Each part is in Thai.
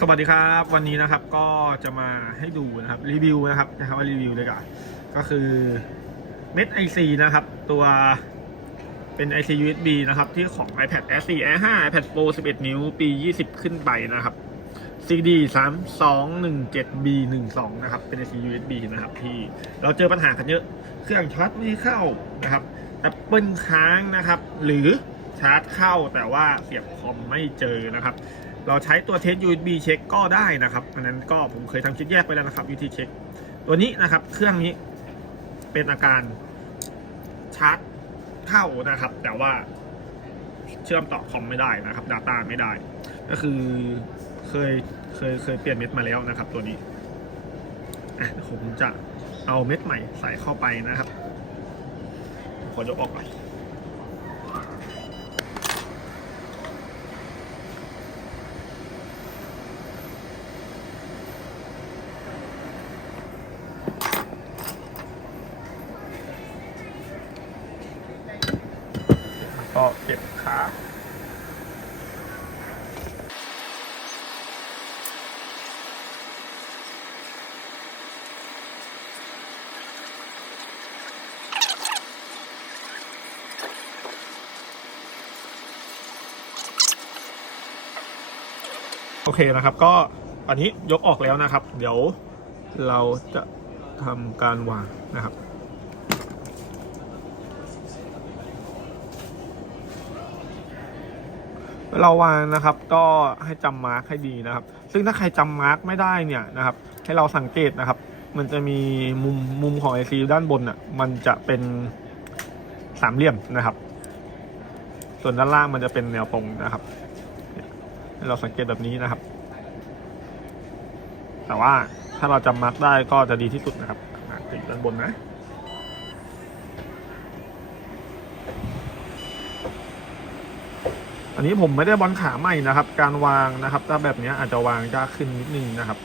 สวัสดีครับ วันนี้นะครับก็จะมาให้ดูนะครับรีวิวนะครับนะครับว่ารีวิวเลยก่อนก็คือเม็ด IC นะครับ ตัวเป็น IC USB นะครับ ที่ของ iPad Air 4 Air 5 iPad Pro 11 นิ้ว ปี 20 ขึ้นไปนะครับ CD 3217B 12นะครับ เป็น IC USB นะครับ ที่เราเจอปัญหากันเยอะ เครื่องชาร์จไม่เข้านะครับ Apple ค้างนะครับ หรือชาร์จเข้าแต่ว่าเสียบคอมไม่เจอนะครับ เราใช้ตัวเทส USB เช็คก็ได้นะครับอันนั้นก็ผมเคยทำคลิปแยกไปแล้วนะครับวิธีเช็ค ตัวนี้นะครับ เครื่องนี้เป็นอาการชาร์จเข้านะครับ แต่ว่าเชื่อมต่อคอมไม่ได้นะครับ Data ไม่ได้ ก็คือเคยเคยเคยเปลี่ยนเม็ดมาแล้วนะครับ ตัวนี้ผมจะเอาเม็ดใหม่ใส่เข้าไปนะครับขอยกออกก่อ เก็บขาโอเคนะครับก็อันนี้ยกออกแล้วนะครับ เดี๋ยวเราจะทำการวางนะครับ เราวางนะครับก็ให้จำมาร์กให้ดีนะครับ ซึ่งถ้าใครจำมาร์กไม่ได้เนี่ยนะครับให้เราสังเกตนะครับ มันจะมีมุมมุมของไอซีด้านบนอะมันจะเป็นสามเหลี่ยมนะครับ ส่วนด้านล่างมันจะเป็นแนวตรงนะครับเนี่ยให้เราสังเกตแบบนี้นะครับ แต่ว่าถ้าเราจำมาร์กได้ก็จะดีที่สุดนะครับติดด้านบนนะ นนี้ผมไม่ได้บอลขาใหม่นะครับ การวางนะครับ ถ้าแบบนี้อาจจะวางยากขึ้นนิดนึงนะครับ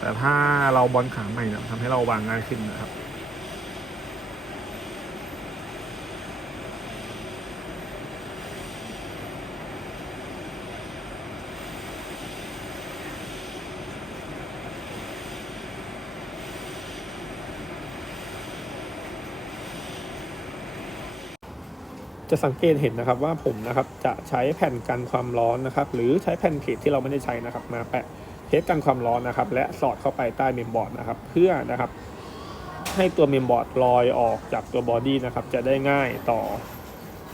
แต่ถ้าเราบอลขาใหม่นะทำให้เราวางง่ายขึ้นนะครับ จะสังเกตเห็นนะครับว่าผมนะครับจะใช้แผ่นกันความร้อนนะครับ หรือใช้แผ่นเพจที่เราไม่ได้ใช้นะครับ มาแปะเทปกันความร้อนนะครับ และสอดเข้าไปใต้เมมบอร์ดนะครับ เพื่อนะครับให้ตัวเมมบอร์ดลอยออกจากตัวบอดี้นะครับ จะได้ง่ายต่อ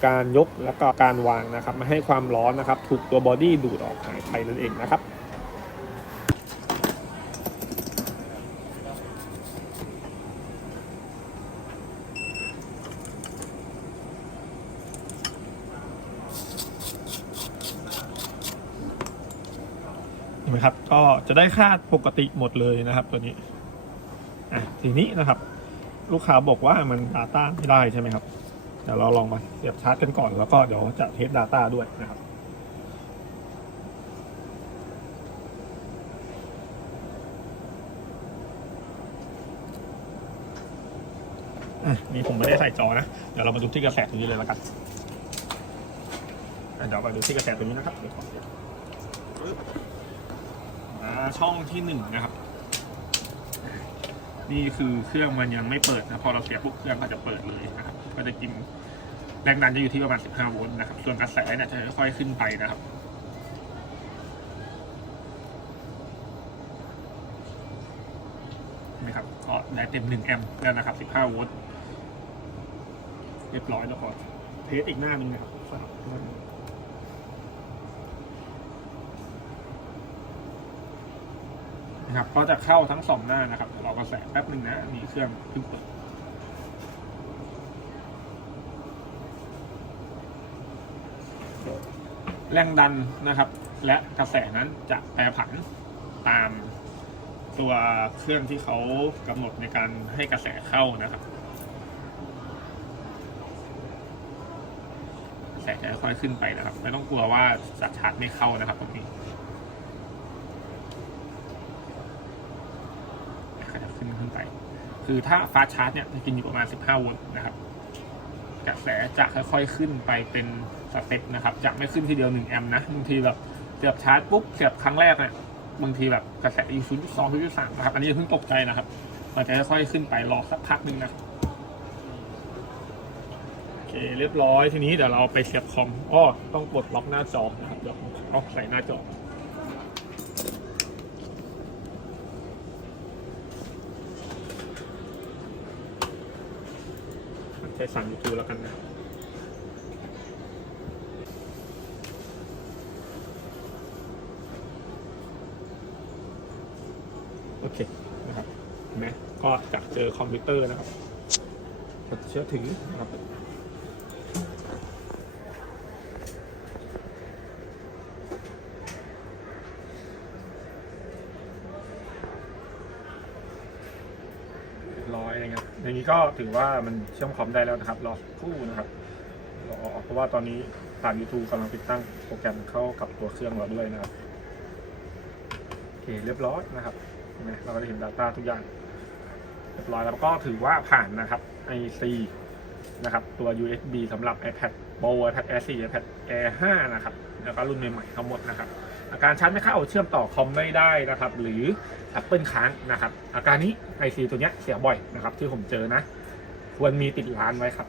การยกและก็การวางนะครับไม่ให้ความร้อนนะครับ ถูกตัวบอดี้ดูดออกหายไปนั่นเองนะครับ ห็นไหมครับ ก็จะได้ค่าปกติหมดเลยนะครับ ตัวนี้อะทีนี้นะครับ ลูกค้าบอกว่ามัน Data ไม่ได้ใช่ไหมครับเดี๋ยวเราลองมาเสียบชาร์จกันก่อนแล้วก็เดี๋ยวจะเทส Data ด้วยนะครับอะนี่ผมไม่ได้ใส่จอนะ เดี๋ยวเรามาดูที่กระแสตรงนี้เลยแล้วกันเดี๋ยวมาดูที่กระแสตรงนี้นะครับเดี๋ยวข อ่าช่องที่หนึ่งนะครับ นี่คือเครื่องมันยังไม่เปิดนะพอเราเสียบปุ๊บเครื่องก็จะเปิดเลยนะครับก็จะกินแรงดันจะอยู่ที่ประมาณ 15 โวลต์นะครับ ส่วนกระแสเนี่ยจะค่อยๆขึ้นไปนะครับนะครับก็ได้เต็ม 1 แอมป์แล้วนะครับ 15 โวลต์ เรียบร้อยแล้วก็เทสอีกหน้านึงนะครับสลับหน้า นะครับก็จะเข้าทั้งสองหน้านะครับเรากระแสแป๊บหนึ่งนะมีเครื่องเพิ่งเปิดแรงดันนะครับ และกระแสนั้นจะแปรผันตามตัวเครื่องที่เขากำหนดในการให้กระแสเข้านะครับกระแสจะค่อยขึ้นไปนะครับ ไม่ต้องกลัวว่าจะชาร์จไม่เข้านะครับตรงนี้ ขยับขึ้นขึ้นไป คือถ้าฟาชาร์จเนี่ยจะกินอยู่ประมาณ 15 โวลต์นะครับ กระแสจะค่อยๆขึ้นไปเป็นสเต็ปนะครับ จะไม่ขึ้นทีเดียว 1 แอมป์นะ บางทีแบบเสียบชาร์จปุ๊บเสียบครั้งแรกเนี่ย บางทีแบบกระแสอยู่ศูนย์จุดสองศูนย์จุดสามนะครับ อันนี้เพิ่งตกใจนะครับ มันจะค่อยๆขึ้นไปรอสักพักหนึ่งนะโอเคเรียบร้อยทีนี้เดี๋ยวเราไปเสียบคอมอ้อต้องปลดล็อกหน้าจอนะครับเดี๋ยวผมเอาใส่หน้าจอ ใช้สั่งยูทูบแล้วกันนะโอเคนะครับเห็นไหมก็จะเจอคอมพิวเตอร์นะครับเชื่อถือนะครับเรียบร้อย นี้ก็ถือว่ามันเชื่อมคอมได้แล้วนะครับ รอสักครู่นะครับรอเพราะว่าตอนนี้ผ่าน YouTube กำลังติดตั้งโปรแกรมเข้ากับตัวเครื่องเราด้วยนะครับโอเคเรียบร้อยนะครับเห็นไหมเราก็จะเห็น Data ทุกอย่างเรียบร้อยแล้วก็ถือว่าผ่านนะครับ IC นะครับตัว USB สำหรับ iPad Pro iPad Air 4 iPad Air 5 นะครับ แล้วก็รุ่นใหม่ๆทั้งหมดนะครับ อาการชาร์จไม่เข้าเชื่อมต่อคอมไม่ได้นะครับ หรือ Apple ค้างนะครับ อาการนี้ IC ตัวเนี้ยเสียบ่อยนะครับ ที่ผมเจอนะ ควรมีติดร้านไว้ครับ